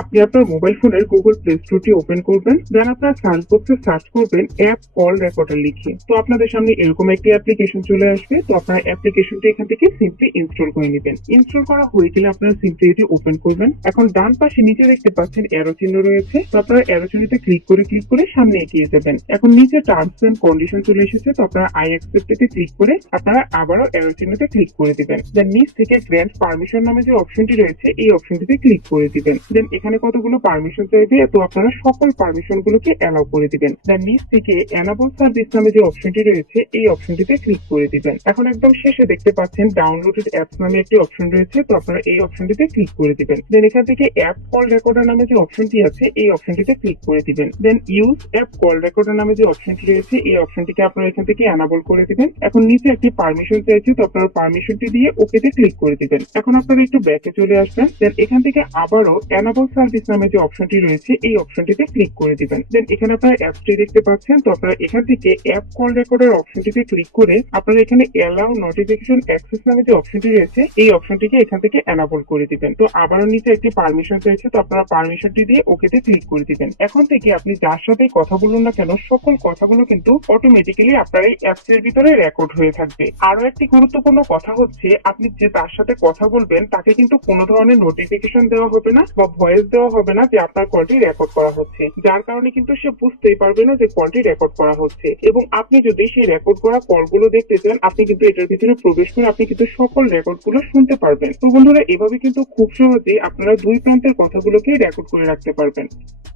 আপনি আপনার মোবাইল ফোনের গুগল প্লে স্টোরটি ওপেন করবেন দেন আপনার সার্চ বক্সে সার্চ করবেন অ্যাপ কল রেকর্ডার লিখে। তো আপনাদের সামনে এরকম একটি অ্যাপ্লিকেশন চলে আসবে, তো আপনার অ্যাপ্লিকেশনটি এখান থেকে সিম্পলি ইনস্টল করে নেবেন। ইনস্টল করা হয়ে গেলে আপনারা সিম্পলি এটি ওপেন করবেন। এখন ডান পাশে নিচে দেখতে পাচ্ছেন অ্যারো চিহ্ন রয়েছে, তো আপনারা অ্যারো চিহ্নতে ক্লিক করে ক্লিক করে সামনে এগিয়ে যাবেন। এখন নিচে টার্মস এন্ড কন্ডিশন চলে এসেছে, তো আপনারা আই অ্যাকসেপ্টে ক্লিক করে আপনারা আবারও অ্যারো চিহ্নতে ক্লিক করে দিবেন। দেন নিচ থেকে গ্র্যান্ড পারমিশন নামে যে অপশনটি রয়েছে, এই অপশনটিতে ক্লিক করে দিবেন। দেন এখানে কতগুলো পারমিশন চাইবে? তো আপনারা সকল পারমিশন গুলোকে অ্যালাউ করে দিবেন। দেন নিচ থেকে অ্যানাবল সার্ভিস নামে যে অপশনটি রয়েছে, এই অপশনটিতে ক্লিক করে দিবেন। এখন একদম শেষে দেখতে পাচ্ছেন ডাউনলোডেড অ্যাপস নামে একটি অপশন রয়েছে, তো আপনারা এই অপশনটিতে ক্লিক করে দিবেন। দেন এখান থেকে অ্যাপ কল রেকর্ডার নামে যে অপশনটি আছে, এই অপশনটিতে ক্লিক করে দিবেন। Then use app call recorder নামে যে অপশনটি রয়েছে, এই অপশনটিকে আপনারা এখান থেকে অ্যানাবল করে দিবেন। এখন নিচে একটি পারমিশন চাইছে, তো আপনারা পারমিশনটি দিয়ে ওকেতে ক্লিক করে দিবেন। এখন আপনারা একটু ব্যাকে চলে আসবেন। দেন এখান থেকে আবারও অ্যানাবল সার্ভিস নামে যে অপশনটি রয়েছে, এই অপশনটিতে ক্লিক করে দিবেন। দেন এখানে আপনারা অ্যাপসটি দেখতে পাচ্ছেন, তো আপনারা এখান থেকে অ্যাপ কল রেকর্ডার অপশনটিতে ক্লিক করে আপনারা এখানে অ্যালাউ নোটিফিকেশন অ্যাক্সেস নামে যে অপশনটি রয়েছে, এই অপশনটিকে এখান থেকে অ্যানাবল করে দিবেন। তো আবারও নিচে একটি পারমিশন চাইছে, তো আপনারা পারমিশনটি দিয়ে ওকেতে ক্লিক করে দিবেন। এখন থেকে আপনি যার সাথে কথা বলুন না কেন, সকল কথাগুলো কিন্তু অটোমেটিক্যালি আপনার এই অ্যাপস এর ভিতরে রেকর্ড হয়ে থাকবে। আরও একটি গুরুত্বপূর্ণ কথা হচ্ছে, আপনি যে তার সাথে কথা বলবেন, তাকে কিন্তু কোনো ধরনের নোটিফিকেশন দেওয়া হবে না বা ভয়েস দেওয়া হবে না যে আপনার কলটি রেকর্ড করা হচ্ছে। যার কারণে কিন্তু সে বুঝতেই পারবে না যে কলটি রেকর্ড করা হচ্ছে। এবং আপনি যদি সেই রেকর্ড করা কলগুলো দেখতে চান, আপনি কিন্তু এটার ভিতরে প্রবেশ করে আপনি কিন্তু সকল রেকর্ডগুলো শুনতে পারবেন। তো বন্ধুরা, এভাবে কিন্তু খুব সহজেই আপনারা দুই প্রান্তের কথাগুলোকে রেকর্ড করে রাখতে পারবেন।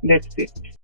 Let's eat